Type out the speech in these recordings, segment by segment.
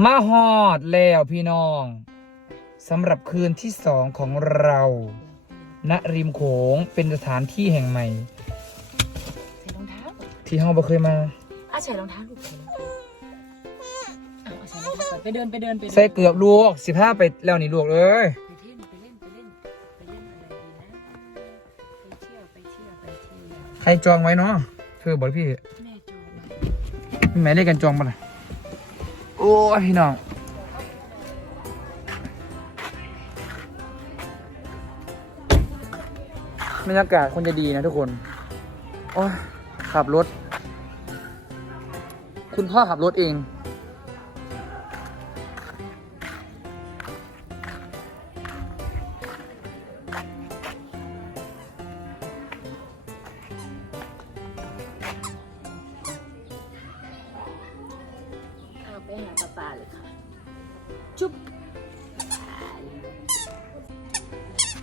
มาฮอดแล้วพี่น้องสำหรับคืนที่สองของเราณริมโขงเป็นสถานที่แห่งใหม่ ใส่รองเท้าที่เฮาบ่เคยมา อะใส่รองเท้าลูกใส่รองเท้าอะเอาใส่รองเท้าก่อนไปเดินไปเดินไปดินใส่เกือบลูกสิบห้าไปแล้วนี่ลูกเอ้ยไปเล่นไปเล่นไปเล่นไปเล่นอะไรดีนะไปเที่ยวไปเที่ยวไปเที่ยวใครจองไว้เนาะเธอบอกพี่แม่จูง มีหมายเลขกันจองมาเลย โอ้ยพี่น้องบรรยากาศคนจะดีนะทุกคน โอ้ยขับรถ คุณพ่อขับรถเอง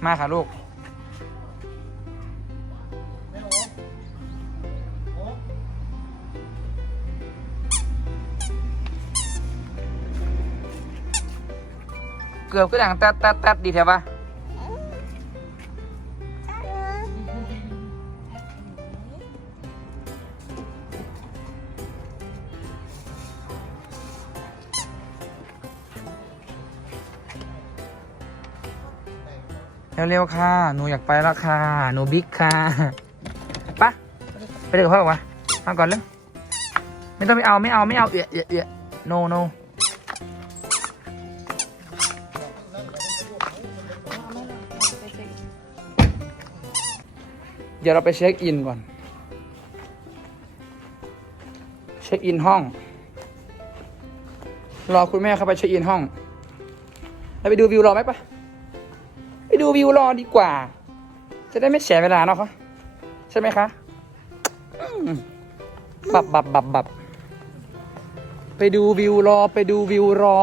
มาค่ะลูก เกือบก็ดังตัดตัดตัดดีแถวปะ เร็วๆค่ะ หนูอยากไปแล้วค่ะ หนูบิ๊กค่ะไปะไปเด็กกับพ่อวะมาก่อนเลยไม่ต้องไปเอาไม่เอาไม่เอาเอะเอะเอะ no no เดี๋ยวเราไปเช็คอินก่อน เช็คอินห้อง รอคุณแม่เข้าไปเช็คอินห้อง แล้วไปดูวิวรอไหมปะ ไปดูวิวรอดีกว่า จะได้ไม่เสียเวลาเนาะคะใช่ไหมคะบับบับบับบับไปดูวิวรอไปดูวิวรอ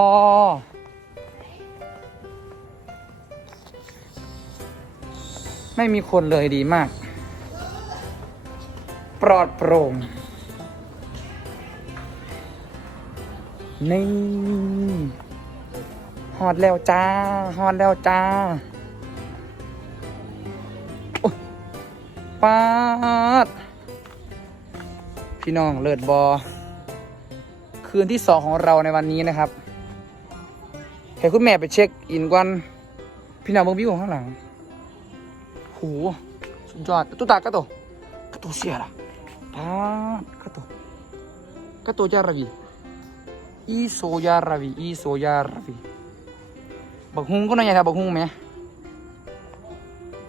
ไม่มีคนเลยดีมาก ปลอดโปร่งนี่ฮอดแล้วจ้าฮอดแล้วจ้า ปาด พี่น้องเลิศบอ คืนที่สองของเราในวันนี้นะครับให้คุณแม่ไปเช็คอินก่อนพี่น้องเบิ่งวิวข้างหลังโหสุดยอดตุ๊ตากระโตกระโตเสียละปากระโตกระโตยาราวีอีโซยาราวีอีโซยาราวีบักฮุงก็น่าใหญ่แถวบักฮุงไหม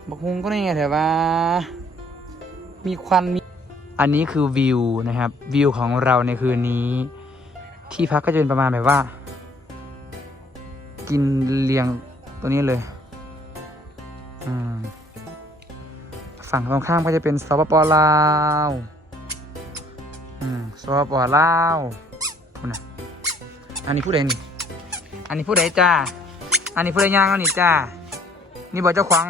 บักฮุงก็น่าใหญ่แถวว่า มีควันมีอันนี้คือวิวนะครับ วิวของเราในคืนนี้ ที่พักก็จะเป็นประมาณแบบว่า กินเรียงตัวนี้เลยฝั่งตรงข้ามก็จะเป็นสปปลาวอืมสปปลาวคุณนะอันนี้ผู้ใดนี่อันนี้ผู้ใดจ้าอันนี้ผู้ใดย่างแล้วนี่จ้านี่บอกเจ้าขวาง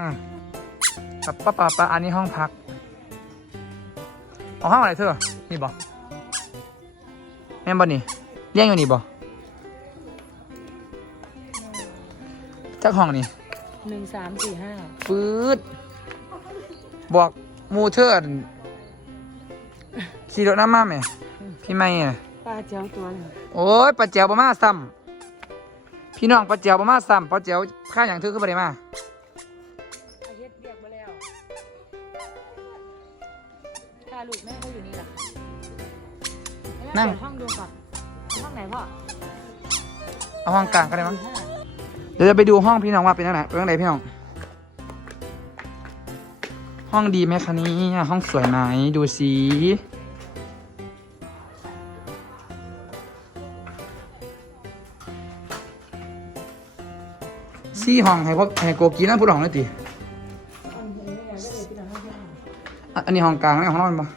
ปะปะปะปะอันนี้ห้องพัก เอาห้องอะไรเธอ นี่บอกแม่นบ่นี่เลี้ยงอยู่นี่บ่เจ้าห้องนี่หนึ่งสามสี่ห้าฟืดบอกหมูเธออั่นขี่รถน้ำมาไหมพี่ไม่อะปลาเจ้าตัวหนึ่งโอ้ยปลาเจียวบ่มาซ้ำพี่น้องปลาเจียวบ่มาซ้ำปลาเจียวข้าอย่างเธอคือบ่ได้มาอา นั่ง เปิดห้องดูก่อนห้องไหนพ่อเอาห้องกลางก็ได้มั้งสี่ห้าเดี๋ยวจะไปดูห้องพี่น้องว่าเป็นยังไงเป็นยังไงพี่น้อง ห้องดีไหมคะเนี่ยห้องสวยไหมดูสิสี่ห้องให้พวกให้โกกีนั่นพูดห้องเลยติอะอันนี้ห้องกลางนี่ห้องนอนปะ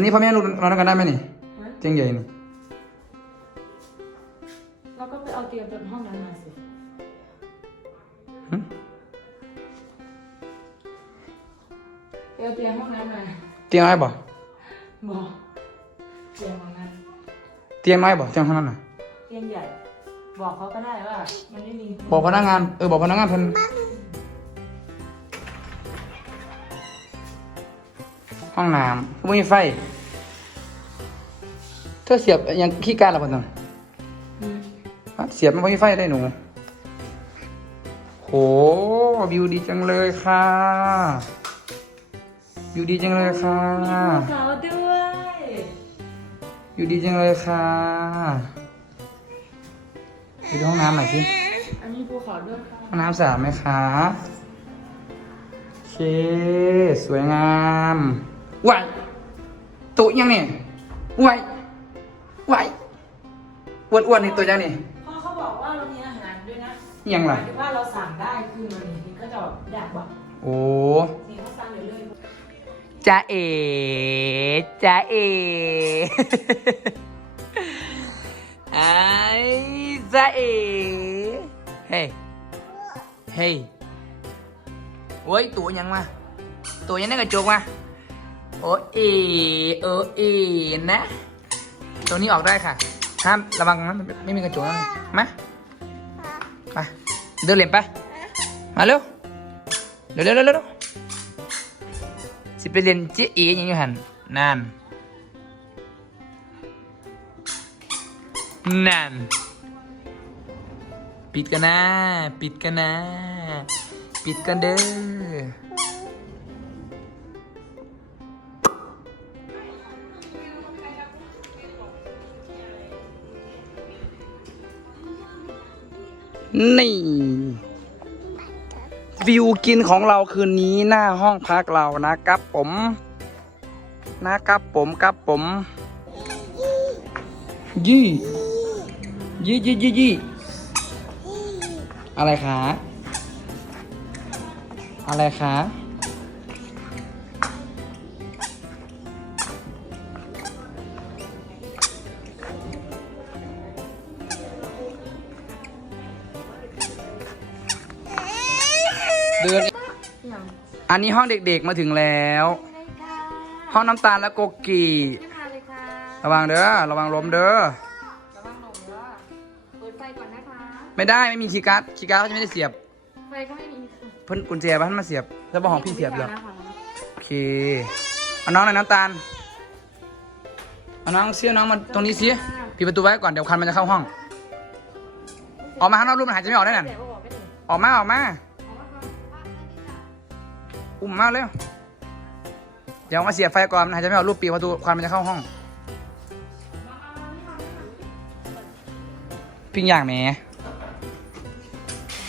นนี้พ่อแม่ลูกนอนด้วยกันได้ไหมนี่เตียงใหญ่นี่แล้วก็ไปเอาเตียงจากห้องนั้นมาสิ หึไปเอาเตียงห้องนั้นมาเตียงอะไรบ่บอกเตียงห้องนั้น เตียงน้อยบ่เตียงเท่านั้นน่ะเตียงใหญ่ บอกเขาก็ได้ว่า มันไม่มีบอกพนักงานเออบอกพนักงานเพิ่นห้องน้ำไม่มีไฟเธอเสียบยังขี้การหรอเปล่าอืมเสียบมันไม่มีไฟได้หนู โหวิวดีจังเลยค่ะวิวดีจังเลยค่ะภูเขาด้วยวิวดีจังเลยค่ะไปดูห้องน้ำหน่อยสิอันนี้ภูเขาด้วยค่ะห้องน้ำสะอาดไหมคะโอเค สวยงามไหวตัวยังนี่ไหว ไหวอ้วนอ้วนๆนี่ตัวยังนี่พ่อเขาบอกว่าเรามีอาหารด้วยนะยังหล่ะมายถึงว่าเราสั่งได้คือมันนี่ก็จะแบบอยากบอกโอ้นี่เขาสั่งเดี๋ยวเลยจ้าเอจ้าเอ ไอ้จ้าเอ เฮ้ยเฮ้ยโอ้ยตัวยังมาตัวยังได้กระจกมาโอเอโอเอนะ ตัวนี้ออกได้ค่ะ ห้ามระวังนะไม่มีกระจกนะมาไปเดินเล่นไปมาเร็วเร็วเร็วเร็วเร็วสิไปเรียนเจ๊เอ๋ยังอยู่หันนั่นนั่นปิดกันนะ ปิดกันนะ ปิดกันเด้อ นี่ วิวกินของเราคืนนี้หน้าห้องพักเรานะครับผม นะครับผมครับผม ยี่ ยี่ยี่ยี่ยี่อะไรคะ อะไรคะ เดินอย่างอันนี้ห้องเด็กๆมาถึงแล้วเลยค่ะห้องน้ำตาลและโกกีขึ้นมาเลยค่ะระวังเด้อ ระวังล้มเด้อ ระวังหลงเด้อ เปิดไฟก่อนนะคะ ไม่ได้ไม่มีคีย์การ์ดคีย์การ์ดเขาจะไม่ได้เสียบ ไฟก็ไม่มีค่ะเพิ่นกุญแจบ้านมาเสียบ แล้วบอกของพี่เสียบแล้วนะคะโอเค เอาน้องหน่อยน้ำตาล เอาน้องเสียน้องมาตรงนี้สิปิดประตูไว้ก่อนเดี๋ยวคันมันจะเข้าห้อง ออกมาข้างนอกรูปมันหายใจไม่ออกได้นั่นเดี๋ยวบอกไม่ถึงออกมาออกมาเอามาก่อน อุ้มมาเร็วเดี๋ยวเอามาเสียบไฟก่อนมันหายใจไม่ออกรูปปีประตูควันมันจะเข้าห้อง ปิ้งย่างแหม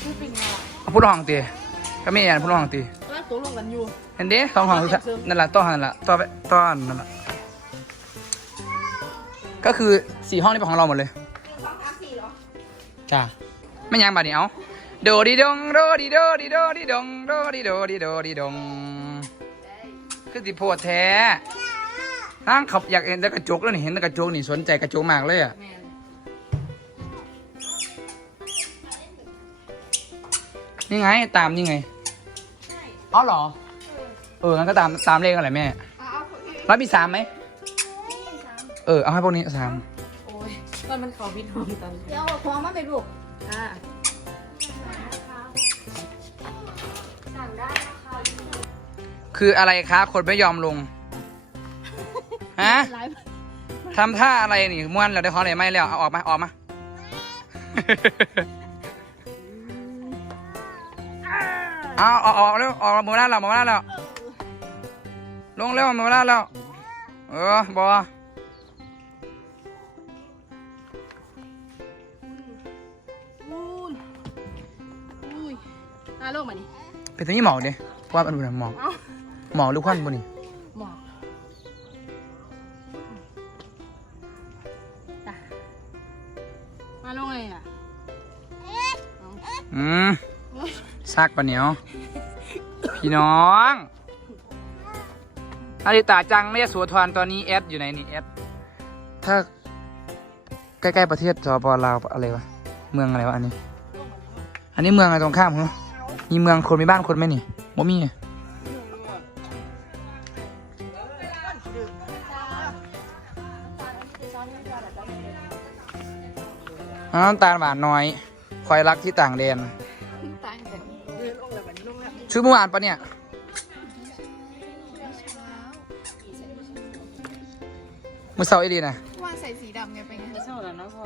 ชื่อปิงอะเอาพูดห้องตีก็ไม่ยันพูดห้องตีแล้วตัวลงกันอยู่เห็นดิสองห้องสุดท้ายนั่นแหละต้อนั่นแหละต้อไปต้อนั่นแหละก็คือสี่ห้องนี้เป็นของเราหมดเลยสองสามสี่เหรอจ้าไม่ยังบัดนี้เอา โดดีดงโดดีโดดีโดดีดงโดดีโดดีโดดีดงคือสิโพดแท้นั่งขับอยากเห็นแต่กระจกแล้วนี่เห็นแต่กระจกนี่สนใจกระจกมากเลยอะแมนนี่ไงตามนี่ไงอ๋อเหรอ เอองั้นก็ตามตามเลขอะไรแม่ร้อยมีสามไหมเออเอาให้พวกนี้สามโอ้ยตอนมันเขาพิษหอมตอนเดี๋ยวเอาของมาไปลูกอ่า คืออะไรคะคนไม่ยอมลง ฮะไลฟ์ทำท่าอะไรนี่ม้วนแล้วได้ของอะไรไหมแล้วเอาออกมาออกมา เอาออกออกเร็วออกหมดเวลาแล้วหมดเวลาแล้วลงเร็วหมดเวลาแล้วเออบออุ้ยอุ้ยอาลงมานี่เป็นตัวนี้หมอกดิว่ามันเป็นหมอก เอ้า หมอกหรือควันบนนี่หมอกจ้ะมาลงเลยอะเอาอืมโอ๊ยซากปะเหนียว พี่น้องอาริตาจังไม่ยโสธรตอนนี้แอดอยู่ไหนนี่แอดถ้าใกล้ๆประเทศสปลาวอะไรวะ เมืองอะไรวะอันนี้ อันนี้เมืองอะไรตรงข้ามเหรอมีเมืองคนมีบ้านคนไหมนี่บ่มี น้ำตาลหวานน้อยคอยรักที่ต่างแดนตายกันชื่อเมื่อวานปะเนี่ยเช้ามือเสาร์ไอ้ดีนะว่าใส่สีดำไงเป็นไงเศร้าแล้วนะพ่อ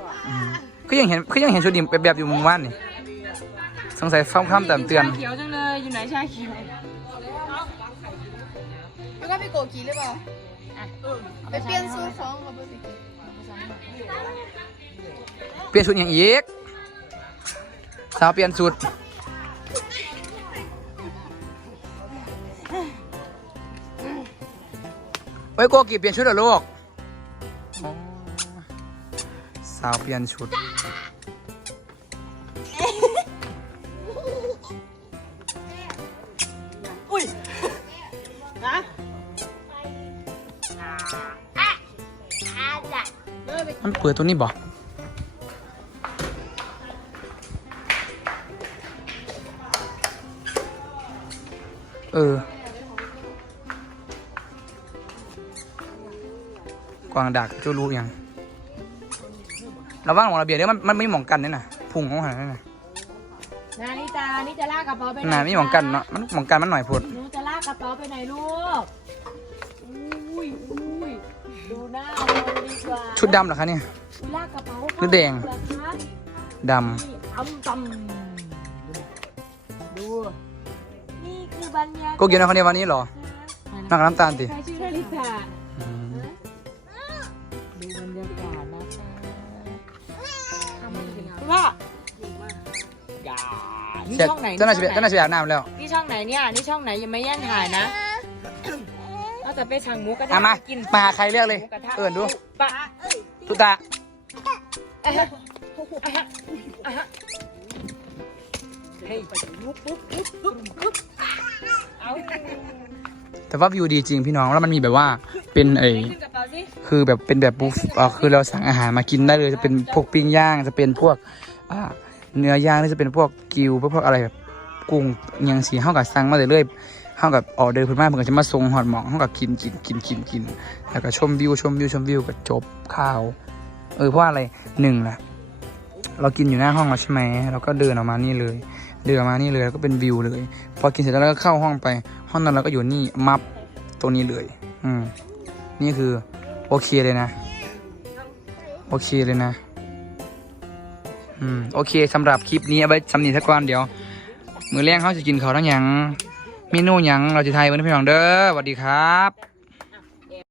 ก็ยังเห็นก็ยังเห็นชุดดิมเป็นแบบอยู่มือว่านนี่สงสัยฟ้ามค่ำเติมเตือนชาเขียวจังเลยอยู่ไหนชาเขียวแล้วก็ไปโกกีหรือเปล่าไปเปลี่ยนสูตรของกับเบอร์สิเปลี่ยนชุดอย่างอีก สาวเปลี่ยนชุดเฮ้ยโกกีเปลี่ยนชุดเหรอลูกอ๋อสาวเปลี่ยนชุดนะมันเปิดตัวนี้บ่ เออ กวางดักจะรู้ยังระว่างของระเบียดเนี่ยมันมันไม่หมองกันเนี่ยนะพุงของหันนั่นนะนานิตานี่จะลากกระเป๋าไปไหนน่ะไม่หมองกันเนาะมันหมองกันมันหน่อยพดหนูจะลากกระเป๋าไปไหนลูกอุ้ยอุ้ยดูหน้าเราดีกว่าชุดดำเหรอคะเนี่ยลากกระเป๋าหรือแดง เหรอคะดนี่ตำตำดู นี่คือบรรยากาศำโกเกียวนคนเดียววันนี้เหรอนั่งกับน้ำตาลติใครชื่อนาริตาอืมดูบรรยากาศนะคะว่าอย่านี่เจ็ดช่องไหนเจ้านาที่ช่องเจ้าน้าที่อาบน้ำแล้วนี่ช่องไหนเนี่ยนี่ช่องไหนยังไม่แย่งถ่ายนะเราจะไปสั่งหมูกระทะเอามากินมาหาใครเรียกเลยหมูกระทะเอิญดูปะตุตาอะฮะอะฮะอะฮะเฮ้ยปุ๊บปุ๊บปุ๊บปุ๊บ แต่ว่าวิวดีจริงพี่น้องแล้วมันมีแบบว่าเป็นเอคือแบบเป็นแบบบุฟเอ่อคือเราสั่งอาหารมากินได้เลยจะเป็นพวกปิ้งย่างจะเป็นพวกอ่าเนื้อย่างหรือจะเป็นพวกกิวพวกพวกอะไรแบบกุ้งยังสีเข้ากับสั่งมาเรื่อยๆเข้ากับออเดอร์เพิ่นมาเพิ่นก็จะมาส่งหอดหมองเข้ากับกินกินกินกินกินแล้วก็ชมวิวชมวิวชมวิวก็จบข้าว เออเพราะว่าอะไรหนึ่งละเรากินอยู่หน้าห้องแล้วใช่ไหมเราก็เดินออกมานี่เลย เดินอมานี่เลยแล้วก็เป็นวิวเลย พอกินเสร็จแล้วก็เข้าห้องไป ห้องนั้นเราก็อยู่นี่มับตรงนี้เลย อืมนี่คือโอเคเลยนะ โอเคเลยนะ อืมโอเคสำหรับคลิปนี้เอาไว้สำนีสักก่อนเดี๋ยว มือแรกเขาจะกินเขาทั้งยังเมนูหยังเราจะไทยไว้ให้พี่น้องเด้อสวัสดีครับ